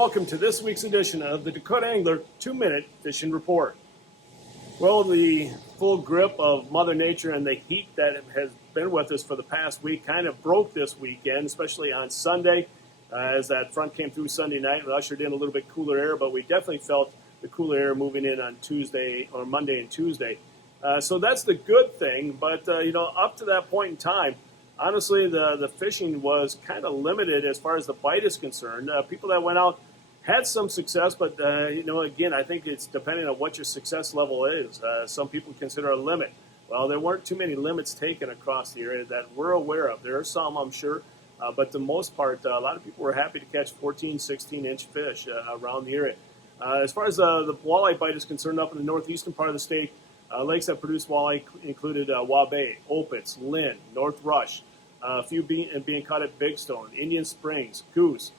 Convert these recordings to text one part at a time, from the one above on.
Welcome to this week's edition of the Dakota Angler 2-Minute Fishing Report. Well, the full grip of Mother Nature and the heat that has been with us for the past week kind of broke this weekend, especially on Sunday, as that front came through Sunday night and ushered in a little bit cooler air, but we definitely felt the cooler air moving in on Tuesday or Monday and Tuesday. So that's the good thing, but up to that point in time, honestly, the fishing was kind of limited as far as the bite is concerned. People that went out had some success, but, again, I think it's depending on what your success level is. Some people consider a limit. Well, there weren't too many limits taken across the area that we're aware of. There are some, I'm sure, but the most part, a lot of people were happy to catch 14, 16-inch fish around the area. As far as the walleye bite is concerned, up in the northeastern part of the state, lakes that produce walleye included Waubay, Opitz, Lynn, North Rush, a few being caught at Big Stone, Indian Springs, Goose.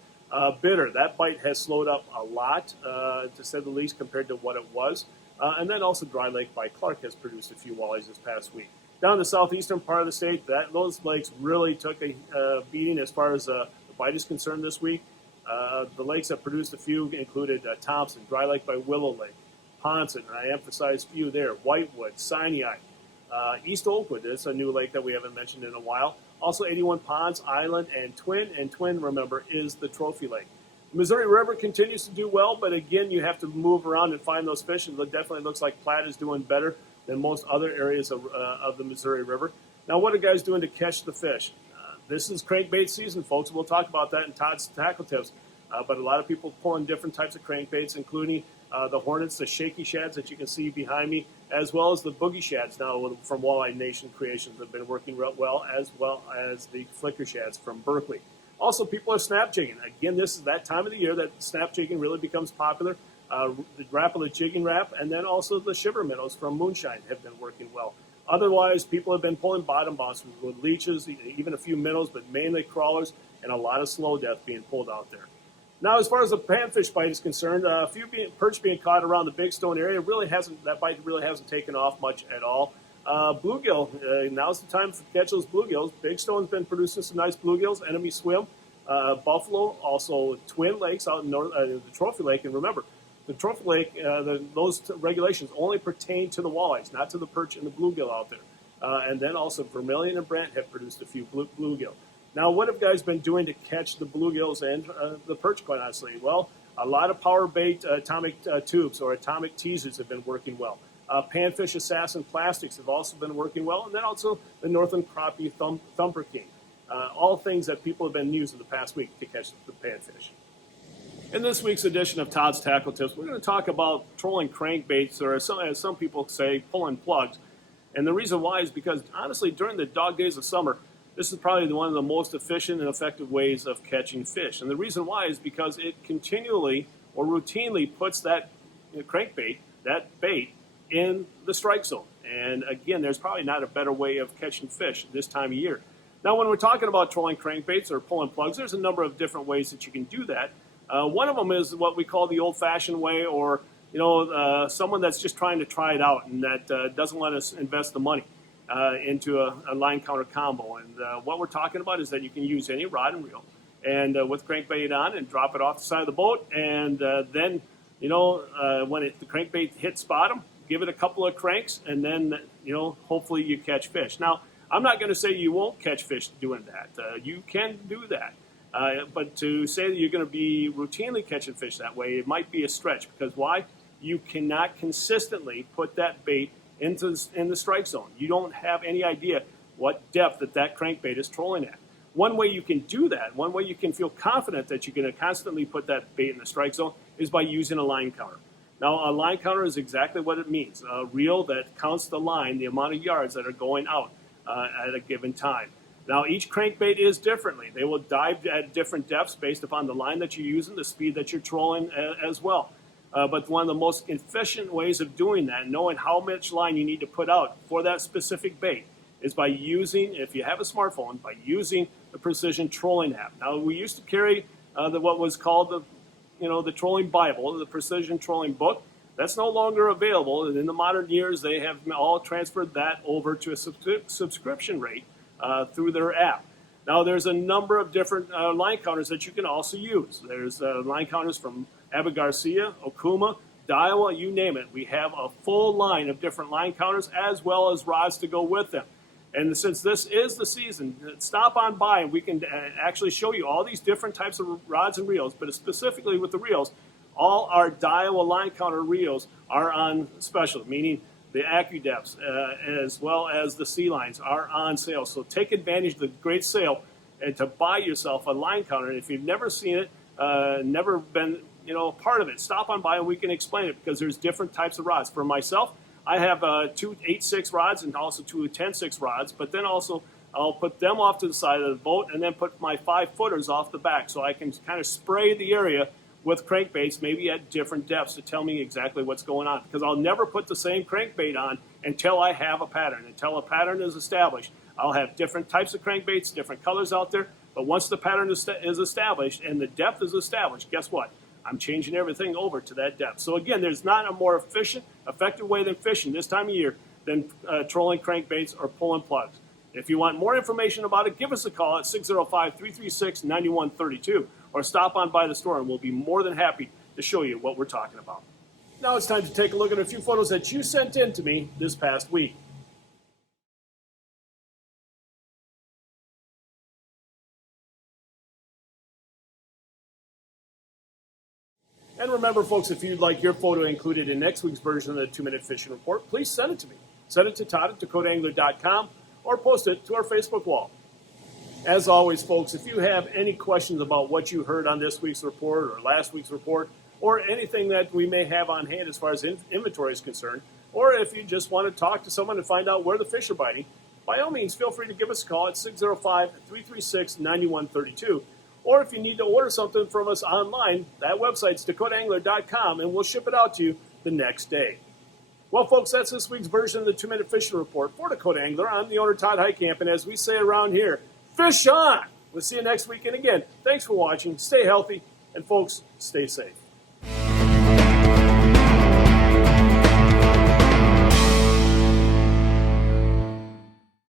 Bitter, that bite has slowed up a lot, to say the least, compared to what it was. And then also Dry Lake by Clark has produced a few walleyes this past week. Down in the southeastern part of the state, those lakes really took a beating as far as the bite is concerned this week. The lakes that produced a few included Thompson, Dry Lake by Willow Lake, Ponson, and I emphasize few there, Whitewood, Sinai, East Oakwood, that's a new lake that we haven't mentioned in a while. Also 81 Ponds, Island, and Twin, remember, is the trophy lake. The Missouri River continues to do well, but again, you have to move around and find those fish. It definitely looks like Platte is doing better than most other areas of the Missouri River. Now, what are guys doing to catch the fish? This is crankbait season, folks. We'll talk about that in Todd's Tackle Tips. But a lot of people pulling different types of crankbaits, including the Hornets, the Shaky Shads that you can see behind me, as well as the Boogie Shads now from Walleye Nation Creations have been working well as the Flicker Shads from Berkeley. Also, people are snap jigging. Again, this is that time of the year that snap jigging really becomes popular. The Rapala Jigging Rap, and then also the Shiver Minnows from Moonshine have been working well. Otherwise, people have been pulling bottom bouncers with leeches, even a few minnows, but mainly crawlers, and a lot of slow death being pulled out there. Now, as far as the panfish bite is concerned, a few perch being caught around the Big Stone area that bite really hasn't taken off much at all. Bluegill, now's the time to catch those bluegills. Big Stone's been producing some nice bluegills, Enemy Swim, Buffalo, also Twin Lakes out in the Trophy Lake. And remember, the Trophy Lake, those regulations only pertain to the walleyes, not to the perch and the bluegill out there. And then also Vermilion and Brant have produced a few bluegill. Now, what have guys been doing to catch the bluegills and the perch, quite honestly? Well, a lot of power bait atomic tubes or atomic teasers have been working well. Panfish Assassin plastics have also been working well. And then also the Northland Crappie Thumper King. All things that people have been using the past week to catch the panfish. In this week's edition of Todd's Tackle Tips, we're going to talk about trolling crankbaits, or as some people say, pulling plugs. And the reason why is because, honestly, during the dog days of summer, this is probably one of the most efficient and effective ways of catching fish. And the reason why is because it continually or routinely puts that crankbait, that bait, in the strike zone. And again, there's probably not a better way of catching fish this time of year. Now, when we're talking about trolling crankbaits or pulling plugs, there's a number of different ways that you can do that. One of them is what we call the old-fashioned way, or someone that's just trying to try it out and that doesn't let us invest the money into a line counter combo. And what we're talking about is that you can use any rod and reel and with crankbait on and drop it off the side of the boat. And then, when the crankbait hits bottom, give it a couple of cranks, and then, hopefully you catch fish. Now, I'm not going to say you won't catch fish doing that. You can do that. But to say that you're going to be routinely catching fish that way, it might be a stretch. Because why? You cannot consistently put that bait in the strike zone. You don't have any idea what depth that crankbait is trolling at. One way you can do that, one way you can feel confident that you're going to constantly put that bait in the strike zone, is by using a line counter. Now, a line counter is exactly what it means. A reel that counts the line, the amount of yards that are going out at a given time. Now, each crankbait is differently. They will dive at different depths based upon the line that you're using, the speed that you're trolling as well. But one of the most efficient ways of doing that, knowing how much line you need to put out for that specific bait, is by using, if you have a smartphone, by using the Precision Trolling app. Now, we used to carry what was called the Trolling Bible, the Precision Trolling book. That's no longer available. And in the modern years, they have all transferred that over to a subscription rate through their app. Now, there's a number of different line counters that you can also use. There's line counters from Abbott Garcia, Okuma, Daiwa, you name it. We have a full line of different line counters as well as rods to go with them. And since this is the season, stop on by and we can actually show you all these different types of rods and reels, but specifically with the reels, all our Daiwa line counter reels are on special, meaning the AccuDepths as well as the C-lines are on sale. So take advantage of the great sale and to buy yourself a line counter. And if you've never seen it, never been a part of it, stop on by and we can explain it because there's different types of rods. For myself, I have 2 8/6 rods and also 2 10/6 rods, but then also I'll put them off to the side of the boat and then put my 5-footers off the back so I can kind of spray the area with crankbaits, maybe at different depths to tell me exactly what's going on. Because I'll never put the same crankbait on until I have a pattern. Until a pattern is established, I'll have different types of crankbaits, different colors out there. But once the pattern is established and the depth is established, guess what? I'm changing everything over to that depth. So again, there's not a more efficient, effective way than fishing this time of year than trolling crankbaits or pulling plugs. If you want more information about it, give us a call at 605-336-9132 or stop on by the store and we'll be more than happy to show you what we're talking about. Now it's time to take a look at a few photos that you sent in to me this past week. And remember, folks, if you'd like your photo included in next week's version of the 2-Minute Fishing Report, please send it to me. Send it to Todd@DakotaAngler.com or post it to our Facebook wall. As always, folks, if you have any questions about what you heard on this week's report or last week's report or anything that we may have on hand as far as inventory is concerned, or if you just want to talk to someone and find out where the fish are biting, by all means, feel free to give us a call at 605-336-9132. Or if you need to order something from us online, that website's DakotaAngler.com, and we'll ship it out to you the next day. Well, folks, that's this week's version of the 2-Minute Fishing Report for Dakota Angler. I'm the owner, Todd Heitkamp, and as we say around here, fish on! We'll see you next week, and again, thanks for watching, stay healthy, and folks, stay safe.